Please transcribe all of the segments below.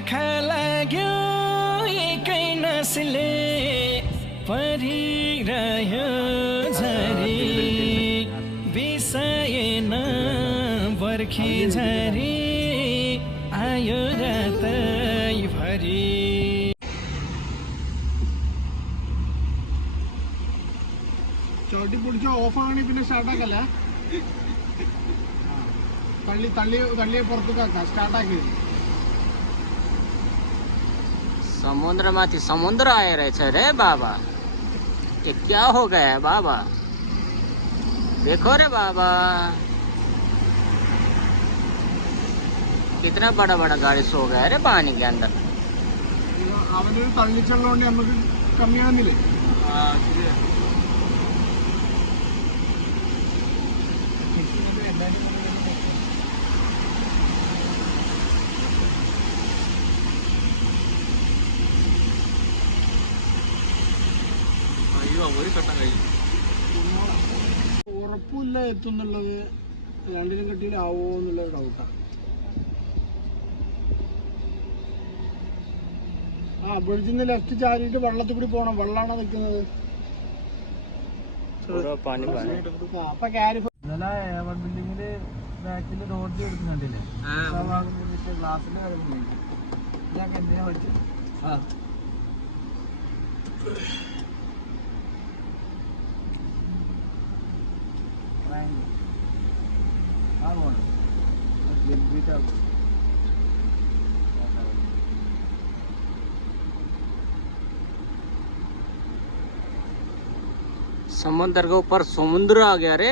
बर्खा लाग्यो एकै नसले परिरह्यो झरी बिसाएन बर्खे झरी आयो रातैभरि ചവിട്ടി പിടിച്ച ഓഫാണെങ്കിൽ പിന്നെ സ്റ്റാർട്ടാക്കല്ലേ തള്ളിയെ പുറത്തേക്കാക്കാം സ്റ്റാർട്ടാക്കി समुद्रमाथि समुद्र आए रहेछ रे बाबा कि क्या हो गया बाबा देखो रे बाबा कितना बड़ा बड़ा गाड़ी सो गया रे पानी के अंदर അവനൊരു തള്ളിച്ചുള്ളതുകൊണ്ട് നമുക്ക് കമ്മിയാകുന്നില്ലേ ഉറപ്പില്ല എത്തുന്നുള്ളത് രണ്ടിനും കെട്ടിയിലാവോ എന്നുള്ളൊരു ഡൗട്ടാണ് ബ്രിഡ്ജിൽ നിന്ന് ലെഫ്റ്റ് ചാരിയിട്ട് വെള്ളത്തിൽ കൂടി പോണം വെള്ളമാണോ നിൽക്കുന്നത് അപ്പൊ ബിൽഡിങ്ങില് ബാക്കിൽ റോഡ് എടുക്കുന്നുണ്ടല്ലേ ഗ്ലാസിന്റെ ഇതൊക്കെ എന്തിനാ പറ്റും समुद्र के ऊपर समुद्र आ गया रे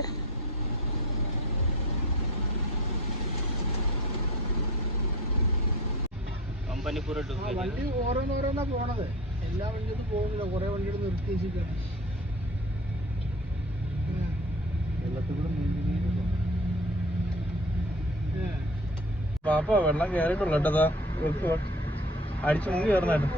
कंपनी पूरा डूब गई വണ്ടി ഓരോന്നോരോന്നാ പോണത് എല്ലാ വണ്ടിയൊന്നും പോകുന്നില്ല കുറെ വണ്ടികൾ നിർത്തി വെച്ചിട്ടാണ് പാപ്പ വെള്ളം കേറിയിട്ടുള്ള കേട്ടതാ അടിച്ചു മുങ്ങി കയറണായിട്ട്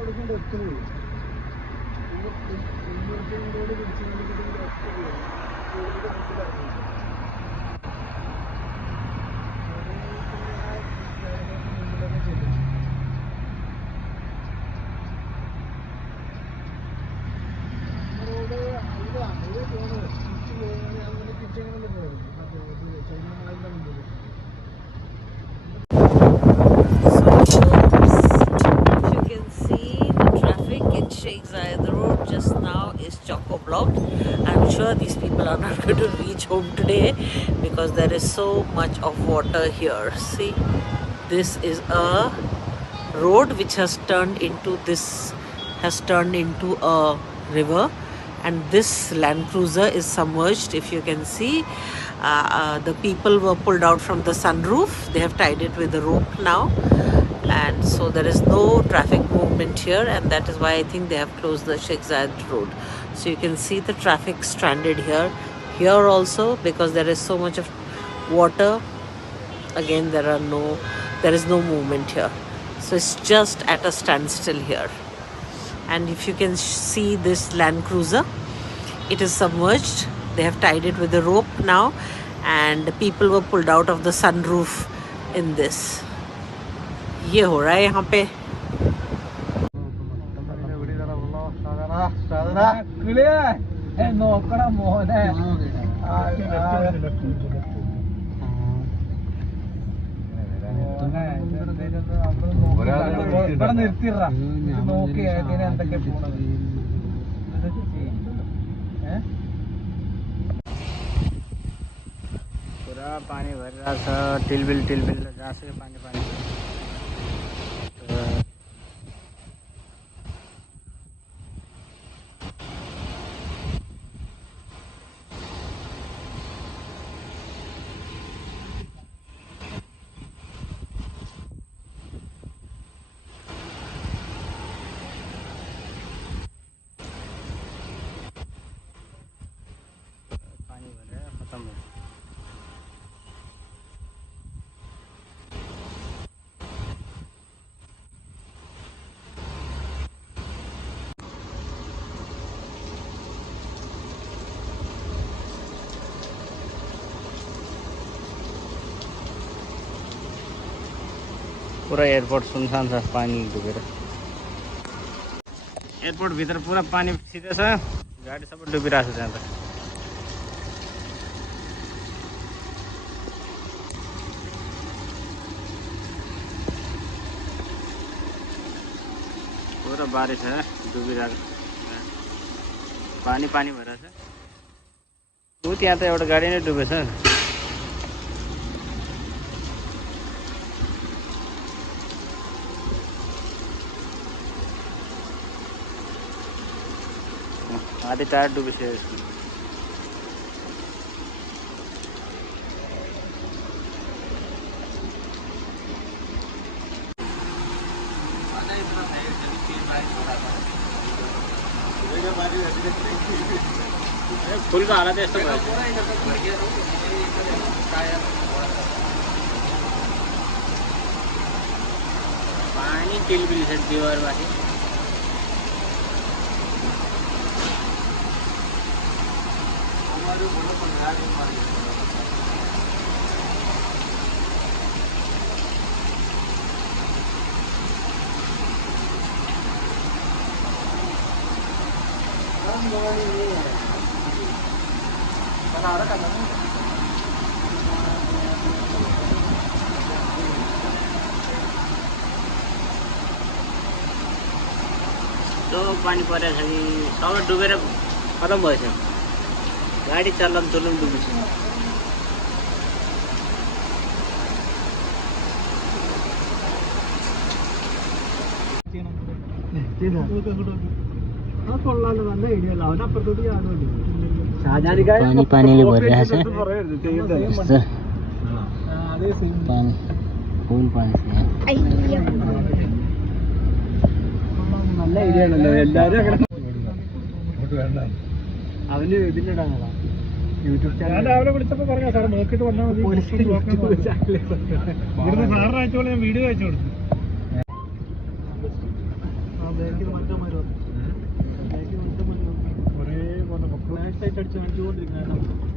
Sheikh Zayed Road just now is choco blocked. I'm sure these people are not going to reach home today because there is so much of water here. See, this is a road which has turned into a river, and this Land Cruiser is submerged. If you can see, the people were pulled out from the sunroof. They have tied it with a rope now. And so there is no traffic movement here, and that is why I think they have closed the Sheikh Zayed road. So you can see the traffic stranded here also, because there is so much of water. Again, there is no movement here, so it's just at a standstill here. And if you can see this Land Cruiser, it is submerged. They have tied it with a rope now, and people were pulled out of the sunroof in this. ये हो रहा है यहाँ पे നോക്കണം മോനെ ഇവിടെ നിർത്തിട നോക്കി അതിനെ എന്തൊക്കെ പോണത് पूरा पानी भर रहा था टिलबिल जहाँ से पानी पूरा एयरपोर्ट सुनसान छ पानी डुबेर एयरपोर्ट भित्र पूरा पानी छिर्दै छ गाडी सबै डुबिरहेको छ त्यहाँ त पूरा बारिश है डुबिरहेको पानी पानी भएर छ ऊ त्यहाँ त एउटा गाडी नै डुबेछ आधी टायर डुबेछ फुलको हालत यस्तो भयो पानी टिलबिल छ दिवारमाथि तो पानी परेछ नि सबै डुबेर खतम भएछ गाडी चल्न चल्न डुबेछ पानी पानीले भरिरहेछ यस्तो पानी फुल पानी അവന് ഇതിലിടാനാ യൂട്യൂബ് ചാനൽ രാവിലെ വിളിച്ചപ്പോ പറഞ്ഞ സാർ നോക്കിട്ട് വന്നാൽ മതി ഇവിടുന്ന് സാറിന് അയച്ചോളൂ ഞാൻ വീഡിയോ അയച്ചു കൊടുത്തു കുറേ ഫ്ലാഷ് ലൈറ്റ് അടിച്ച് കാണിച്ചുകൊണ്ടിരിക്കുന്ന